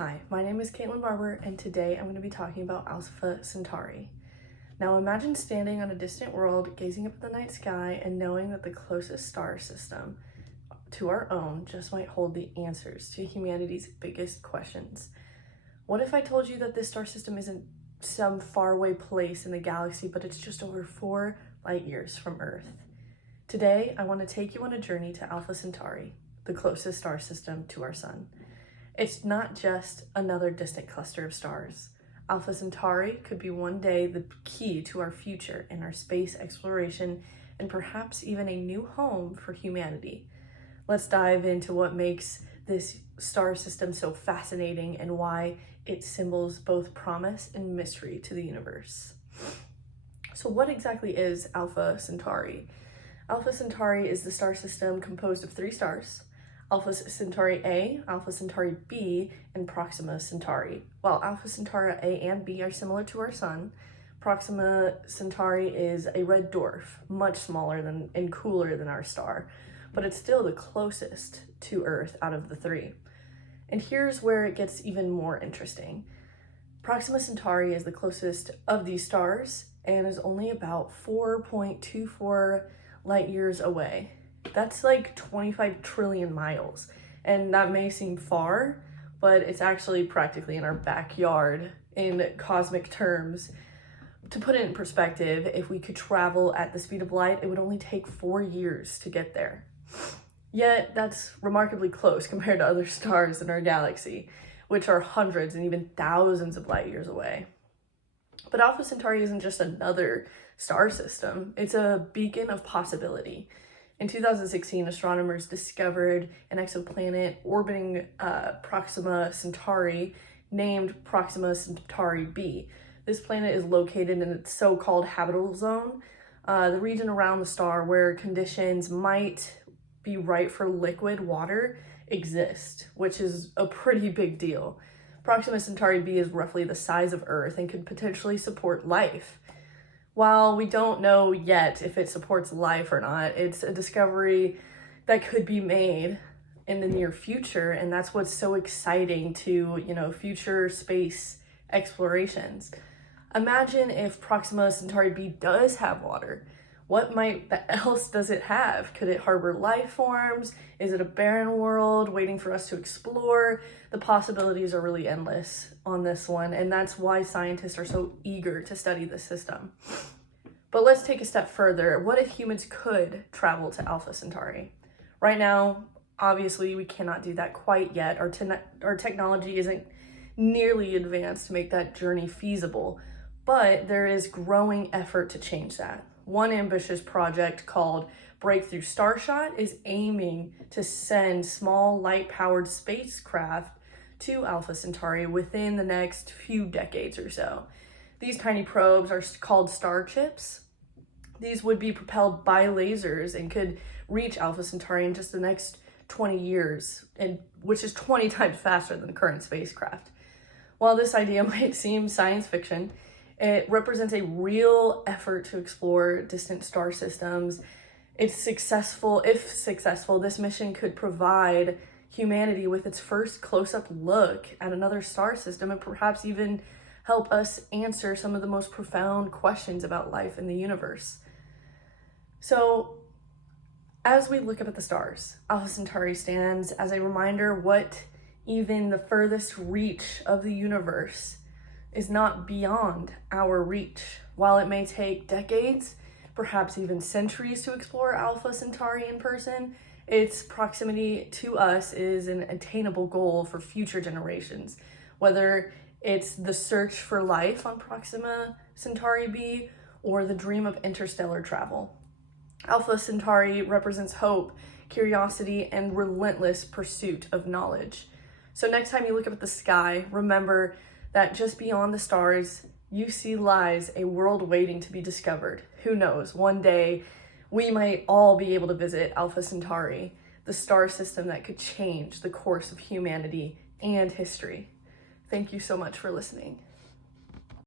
Hi, my name is Caitlin Barber, and today I'm going to be talking about Alpha Centauri. Now imagine standing on a distant world, gazing up at the night sky, and knowing that the closest star system to our own just might hold the answers to humanity's biggest questions. What if I told you that this star system isn't some faraway place in the galaxy, but it's just over 4 light years from Earth? Today, I want to take you on a journey to Alpha Centauri, the closest star system to our sun. It's not just another distant cluster of stars. Alpha Centauri could be one day the key to our future in our space exploration and perhaps even a new home for humanity. Let's dive into what makes this star system so fascinating and why it symbols both promise and mystery to the universe. So what exactly is Alpha Centauri? Alpha Centauri is the star system composed of 3 stars: Alpha Centauri A, Alpha Centauri B, and Proxima Centauri. While Alpha Centauri A and B are similar to our sun, Proxima Centauri is a red dwarf, much smaller than and cooler than our star, but it's still the closest to Earth out of the 3. And here's where it gets even more interesting. Proxima Centauri is the closest of these stars and is only about 4.24 light years away. That's like 25 trillion miles, and that may seem far, but it's actually practically in our backyard in cosmic terms. To put it in perspective, if we could travel at the speed of light, it would only take 4 years to get there. Yet that's remarkably close compared to other stars in our galaxy, which are hundreds and even thousands of light years away. But Alpha Centauri isn't just another star system, it's a beacon of possibility. In 2016, astronomers discovered an exoplanet orbiting Proxima Centauri named Proxima Centauri B. This planet is located in its so-called habitable zone, the region around the star where conditions might be right for liquid water exist, which is a pretty big deal. Proxima Centauri B is roughly the size of Earth and could potentially support life. While we don't know yet if it supports life or not, it's a discovery that could be made in the near future, and that's what's so exciting to, future space explorations. Imagine if Proxima Centauri B does have water. What else does it have? Could it harbor life forms? Is it a barren world waiting for us to explore? The possibilities are really endless on this one, and that's why scientists are so eager to study this system. But let's take a step further. What if humans could travel to Alpha Centauri? Right now, obviously, we cannot do that quite yet. Our technology isn't nearly advanced to make that journey feasible, but there is growing effort to change that. One ambitious project called Breakthrough Starshot is aiming to send small light-powered spacecraft to Alpha Centauri within the next few decades or so. These tiny probes are called star chips. These would be propelled by lasers and could reach Alpha Centauri in just the next 20 years, which is 20 times faster than current spacecraft. While this idea might seem science fiction, it represents a real effort to explore distant star systems. If successful, this mission could provide humanity with its first close-up look at another star system and perhaps even help us answer some of the most profound questions about life in the universe. So, as we look up at the stars, Alpha Centauri stands as a reminder what even the furthest reach of the universe is not beyond our reach. While it may take decades, perhaps even centuries to explore Alpha Centauri in person, its proximity to us is an attainable goal for future generations. Whether it's the search for life on Proxima Centauri B or the dream of interstellar travel, Alpha Centauri represents hope, curiosity, and relentless pursuit of knowledge. So next time you look up at the sky, remember that just beyond the stars, you see lies a world waiting to be discovered. Who knows, one day we might all be able to visit Alpha Centauri, the star system that could change the course of humanity and history. Thank you so much for listening.